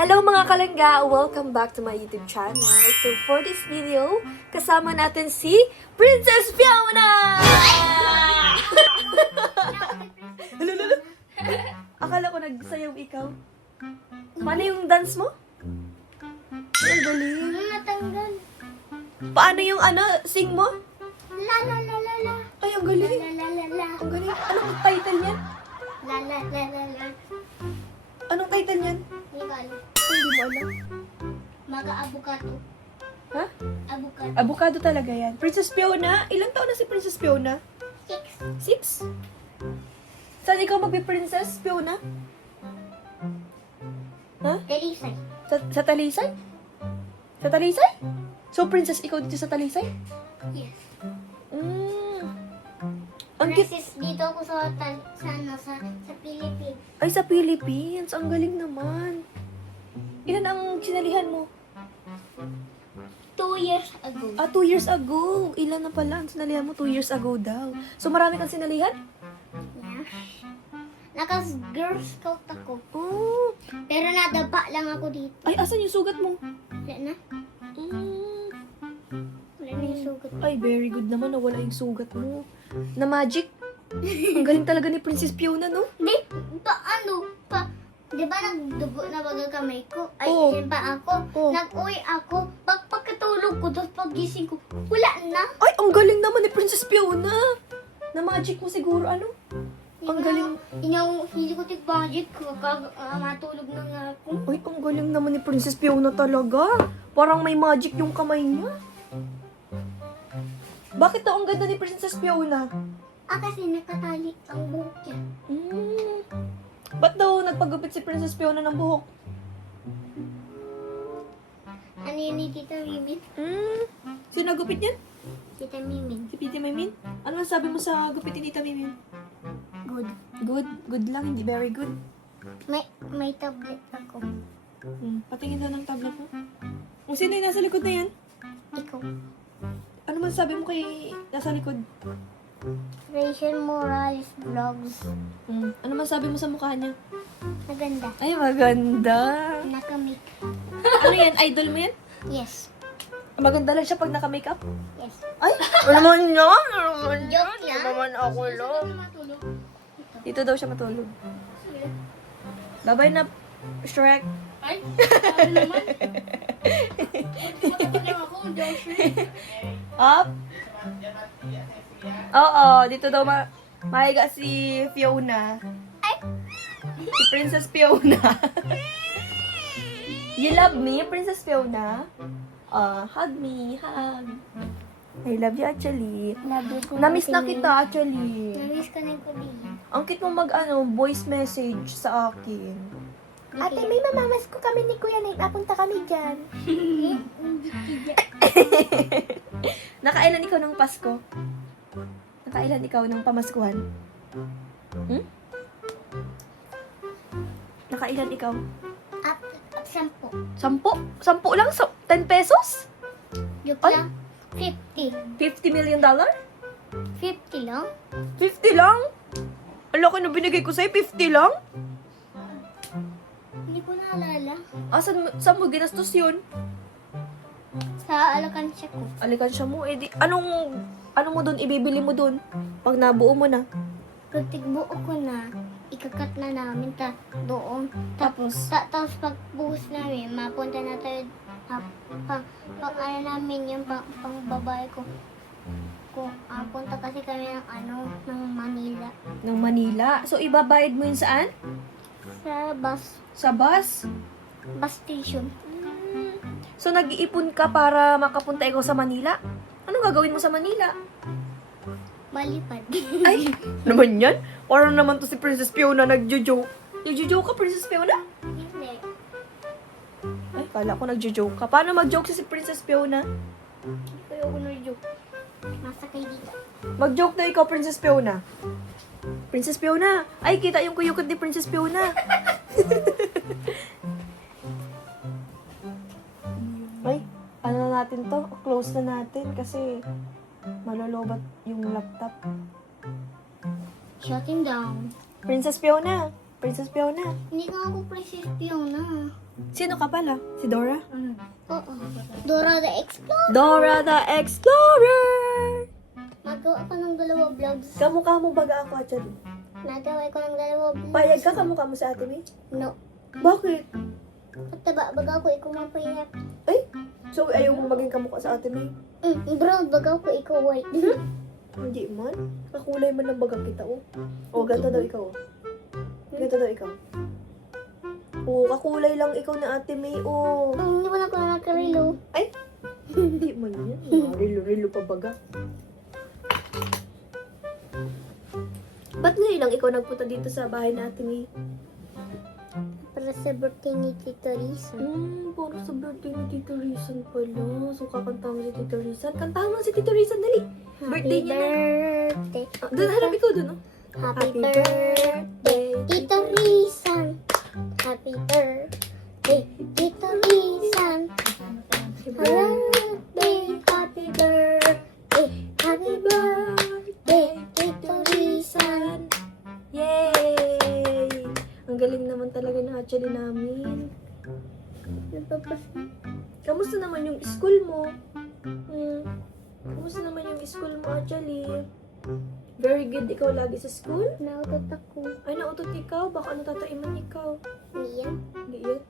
Hello mga kalangga! Welcome back to my YouTube channel. So for this video, kasama natin si Princess Fiona! Lululu. Akala ko nagsayaw ikaw. Paano yung dance mo? Ay, ang galing. Natanggal. Paano yung sing mo? La la la la la. Ay, ang galing. La la la la. Ang galing. Anong title niyan? La la la la la. Anong title niyan? Hindi ko alam. Ay, hindi mo alam. Maka-avocado. Ha? Avocado. Avocado talaga yan. Princess Fiona? Ilang taon na si Princess Fiona? 6. 6? Saan ikaw magpi-Princess Fiona? Ha? Delisay. Sa Talisay? Sa Talisay? So, princess ikaw dito sa Talisay? Yes. Ang cute. Princess dito ako sa Philippines. Ay, sa Philippines. Ang galing naman. Ilan ang sinalihan mo? 2 years ago. 2 years ago. Ilan na pala ang sinalihan mo? 2 years ago daw. So, marami kang sinalihan? Yeah. Girl Scout ako. Oh. Pero nadapa lang ako dito. Ay, asan yung sugat mo? Wala na. Wala na yung sugat. Ay, very good naman. Nawala yung sugat mo. Na magic. Ang galing talaga ni Princess Fiona, no? Di, di ba nagdugo na baga kamay ko? Ay, Oo. yun pa ako. Oo. Nag-uwi ako. Pagkatulog ko, tapos pagising ko, wala na. Ay, ang galing naman ni Princess Fiona. Na magic mo siguro, ano? Ang galing. Hindi ko tig-budget ko. Matulog na nga ako. Ay, ang galing naman ni Princess Fiona talaga. Parang may magic yung kamay niya. Bakit daw ang ganda ni Princess Fiona? Kasi nakatali ang buhok niya. Ba't daw nagpagupit si Princess Fiona ng buhok? Ano yun ni Tita Mimin? Sino nagupit niyan? Tita Mimin. Si Tita Mimin? Ano masabi mo sa gupit ni Tita Mimin? Good. Good. Good lang, hindi very good. May tablet ako. Patingin daw ng tablet mo. Kung sino yung nasa likod na yan? Ikaw. Ano masabi mo kay nasa likod? Rachel Morales Vlogs. Ano masabi mo sa mukha niya? Maganda. Ay, maganda. Nakamake. Ano yan? Idol mo yan? Yes. Maganda lang siya pag naka-makeup? Yes. Ay, ano naman yan? Ano naman yan? Joke lang. Ano naman ako lang? Matulog. Dito daw siya matulog. Bye-bye na, Shrek. Ay, sabi naman. Matagal lang ako, Joshua. Up. Oo, dito daw mahiga si Fiona. Ay! Si Princess Fiona. You love me, Princess Fiona? Hug me, hug. I love you actually. Love you ko. Namiss na kita actually. Namiss ko na yung kulihan. Ang cute mo voice message sa akin. Ate, may mamamas ko kami ni Kuya Nate. Napunta kami dyan. Nakailan ikaw ng Pasko? Nakailan ikaw ng pamaskuhan? Nakailan ikaw? At 10. 10 lang? 10 pesos? Joke Ay! lang. 50. $50 million? 50 lang? 50 lang? Ang laki na binigay ko sa'yo, 50 lang? Hindi ko naalala. Saan mo ginastos yun? Sa alakansya ko. Alikansya mo, edi, anong mo doon, ibibili mo doon? Pag nabuo mo na. Pag tigbuo ko na, ikakat na namin doon. Tapos? Tapos pag buhos namin, mapunta na tayo pang ano namin yung pang babae ko. Punta kasi kami ng Manila. Ng Manila. So, ibabayad mo yun saan? Sa bus Sa bus? station. So, nag-iipon ka para makapunta ikaw sa Manila? Anong gagawin mo sa Manila? Malipad. Ay, naman yan? Parang naman to si Princess Fiona nagjo-joke. Nagjo-joke ka, Princess Fiona? Hindi. Ay, kala ko nagjo-joke ka. Paano mag-joke si Princess Fiona? Hindi ko yung joke. Masakay dito. Mag-joke na ikaw, Princess Fiona. Princess Fiona. Ay, kita yung kuyukot ni Princess Fiona. Ay, ano na natin to? Close na natin kasi malolobat yung laptop. Shutting down. Princess Fiona. Princess Fiona. Hindi nga ako Princess Fiona. Sino ka pala? Si Dora? Oo. Dora the Explorer. Dora the Explorer! Magawa ko ng dalawa vlogs. Kamukha mo baga ako, actually. Nagawa ko ng dalawa vlogs. Payag ka, kamukha mo sa Ate May? No. Bakit? At baga ko ikaw mapayat. Ay, so ayaw mo maging kamukha sa Ate May? Brown, baga ko ikaw white. Hindi man. Kakulay man ng baga kita, oh. O, ganito daw ikaw, oh. Ganito daw ikaw. Oo, kakulay lang ikaw na Ate May, oh. Hindi mo na ko nakarilo. Ay, hindi man yan. Mga rilo-rilo pa baga. Ba't ngayon lang ikaw nagpunta dito sa bahay na Ate May? Para sa birthday ni Tito Risa. Para sa birthday ni Tito Rizan pala. So, kakanta mo si Tito Rizan. Kantahan mo si Tito Rizan, dali. Birthday niya na. Birthday. Doon, harap ikaw doon, oh. Happy birthday, Tito Rizan. Happy birthday, Tito Rizan. Happy birthday, happy birthday, happy birthday, Tito Rizan. Yay! Ang galing naman talaga ng actually namin. Kamusta naman yung school mo? Kamusta naman yung school mo actually? Very good ikaw lagi sa school? Nautot ako. Ay, nautot ikaw? Baka ano tataiman ikaw? Iyan. Hindi yun?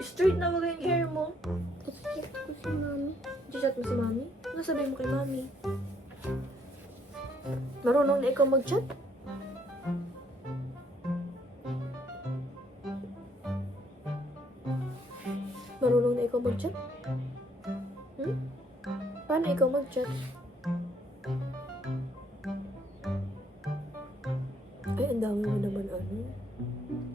Straight na ba yung hair mo? Kasi ko si mami. Chat mo si mami? Ano sabihin mo kay mami? Marunong na ikaw mag-chat? Marunong na ikaw mag-chat? Paano ikaw mag-chat? Ay, ang dami mo naman ano.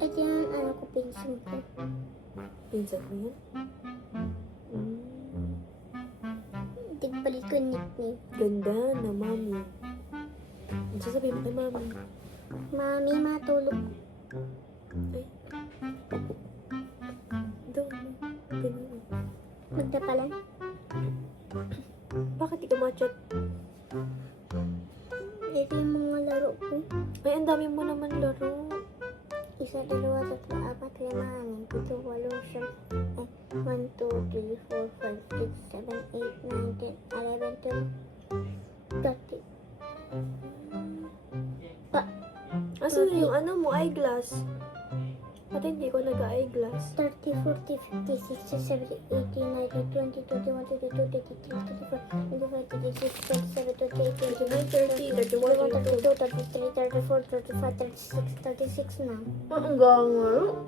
At yan, ano ko, pinsan ko. Pinsan mo yan? Tigpalit ko nickname. Ganda na, mami. Ano sasabihin mo kay mami? Mami, matulog. Ay. Doon. Ganun. Magdapalan. Bakit di ka ma-chat? Ito yung mga laro ko. Ay, ang dami mo naman laro. 1, 2, 3, 4, 5, 6, 7, 1, 2, 3, 4, 5, 6, 7, 8, 9, 10, 11, 12, 13. Asan na yung ano mo, eyeglass? Pati hindi ko nag-eyeglass. 30, 40, 50, 60, 70, 80, 90, 20, 21, 22, 23, 24, 25, 26, 27, 28, 29, 30, 31, 32, 33, 34, 35, 36, 36 na. Ang gangaro.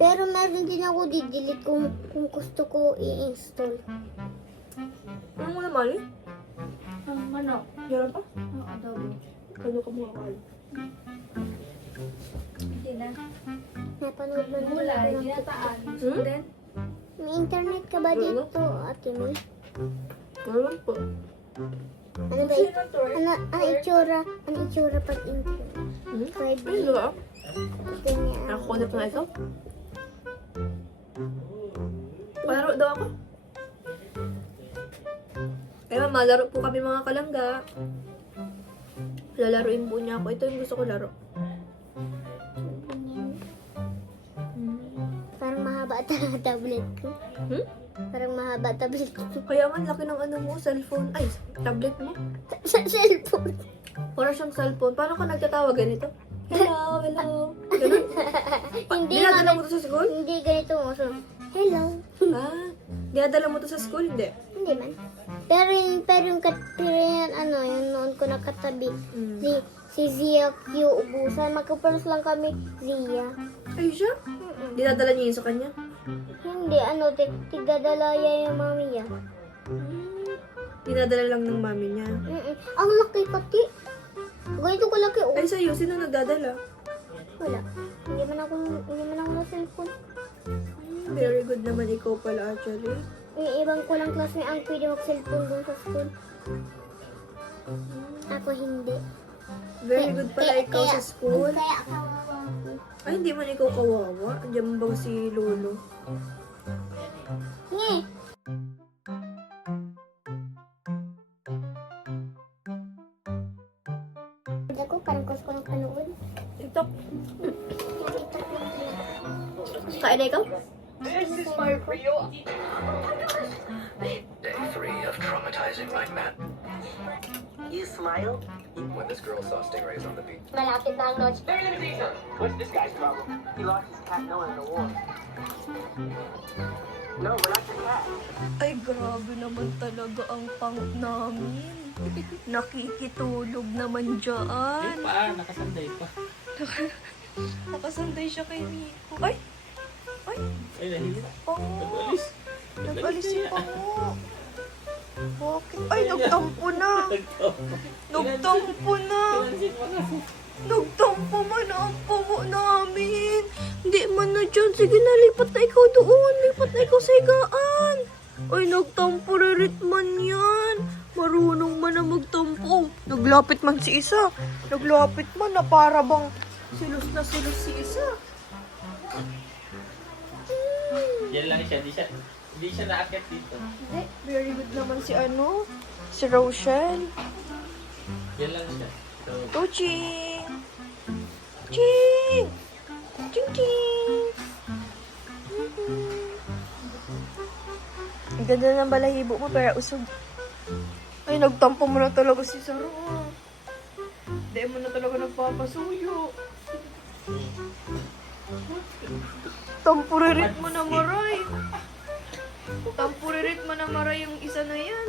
Pero meron din ako di-delete kung gusto ko i-install. Ano mo naman eh? Ano? Meron pa? Adobo. Ano ka mga kahal? Hindi na. Napanood na din Gulay, ako ng ginataan. Hmm? Student? May internet ka ba dito, Ate May? Meron pa. Ano ba? Ano itsura pag internet? Ay, Friday. diba? Ganyan. Nakakonect na ikaw? Palaro daw ako. Kaya malaro po kami mga kalangga. Lalaruin po niya ako. Ito yung gusto ko laro. Ganyan. Parang mahaba talaga tablet ko. Parang mahaba tablet ko. Kaya man, laki ng ano mo, cellphone. Ay, tablet mo. Sa cellphone. Para siyang cellphone. Paano ka nagtatawag ganito? Hello, hello. Ganun? Hindi Dinadala mo to sa school? Hindi ganito mo. So, hello. Dinadala mo to sa school? Hindi. Hindi man. Pero yung ano, yung noon ko nakatabi. Si Zia Q ubusan. Magkaparos lang kami, Zia. Ay, siya? Dinadala niya yun sa kanya? Hindi, ano, tigadalaya yung mami niya. Dinadala lang ng mami niya. Ang laki pati. Ganito kalaki, oh. Ay, sa'yo, sino nagdadala? Wala. Hindi man ako na cellphone. Very good naman ikaw pala actually. Yung ibang ko lang class ang pwede mag-cellphone doon sa school. Ako hindi. Very good pala ikaw sa school. Kaya kawawa ko. Ay, hindi man ikaw kawawa. Andiyan mo ba si Lolo? Nge! Ako, parang gusto ko ng panood. Eh, TikTok. Kain na ikaw? This is my real. Day 3 of traumatizing my man. You smile? When this girl saw stingrays on the beach. Malapit na ang noche. What's this guy's problem? He lost his cat Noah in the war. No, we're not your cat. Ay, grabe naman talaga ang pang namin. Nakikitulog naman dyan. Yung paa, nakasanday pa. Nakasanday siya kay Miko. Ay! Ay! Ay, nahili. Pango! Nag-alis. Nag-alis si Pango. Bakit? Ay, nagtampo na! Nagtampo na! Nagtampo man ang pango namin! Hindi man na dyan. Sige na, lipat na ikaw doon. Lipat na ikaw sa higaan. Ay, nagtampo rin man yan. Marunong man na magtampo. Naglapit man si isa. Naglapit man na para bang silos na silos si isa. Yan lang siya. Di siya naakit dito. Hindi, very good naman si ano, si Rochelle. Yan lang siya. So, Oh, Ching! Ching! Ching, ching! Ang ganda ng balahibo mo, pero usog. Ay, nagtampo mo na talaga si Saro. Hindi mo na talaga nagpapasuyo. Tampuririt mo na maray. Tampuririt mo na maray yung isa na yan.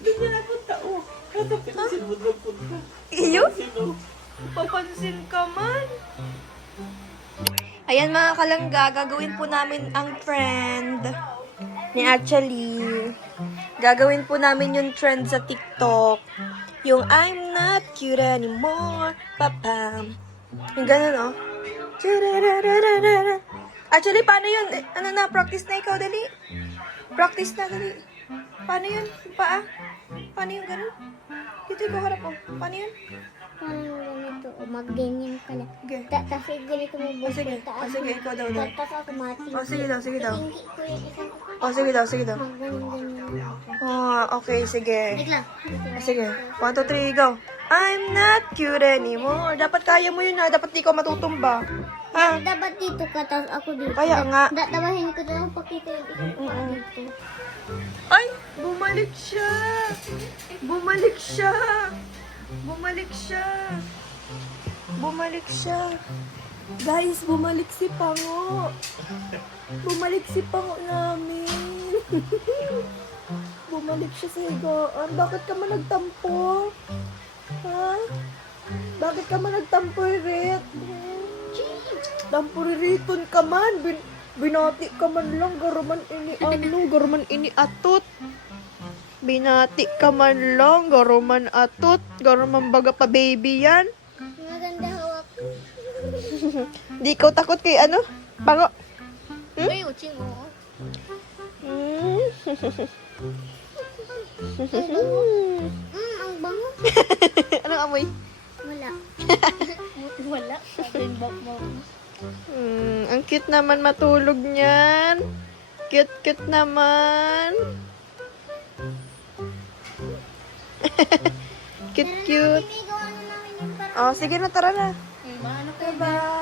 doon niya napunta. Oh, katapit na sinunod punta. Iyo? Sino? Papansin ka man. Ayan mga kalangga, gagawin po namin ang trend ni Actually. Gagawin po namin yung trend sa TikTok. Yung I'm not cute anymore, papam. Yung ganun, oh. Actually, paano yun? Ano na, practice na ikaw, dali. Practice na, dali. Paano yun? Yung paa? Paano yung ganun? Dito, ikaw harap, oh. Paano yun? Parang ganito, o mag-ganyan ka lang. Okay. Tapos ganito mo bukas sige. taas. Sige, ikaw daw. Tapos ako mating. Sige daw, sige daw. Hindi ko yung isang Sige daw, sige daw. mag-ganyan. Okay, sige. Wait lang. Sige. 1, 2, 3, go. I'm not cute anymore. Dapat kaya mo yun, ha? Dapat di ka matutumba. Ha? Dapat dito ka, tapos ako dito. Kaya nga. Databahin ko na lang pakita yung isang dito. Ay! Bumalik siya! Bumalik siya! Bumalik siya! Bumalik siya! Guys, bumalik si Pango! Bumalik si Pango namin! Bumalik siya sa higaan. Bakit ka man nagtampo? Ha? Bakit ka man nagtampo, Rit? Tampuririton ka man! Binati ka man lang, garuman ini atot. Binati ka man lang, garuman atot. Garuman baga pa baby yan. Maganda hawak. Di ikaw takot kay ano? Pango. Ay, uching oo. Ang bango. Anong amoy? Wala. Wala. Sabi mo. Ang cute naman matulog niyan. Cute naman. Cute. Ibigaw ano namin yung parang. Oh, sige na, tara na. Ano kayo Bye.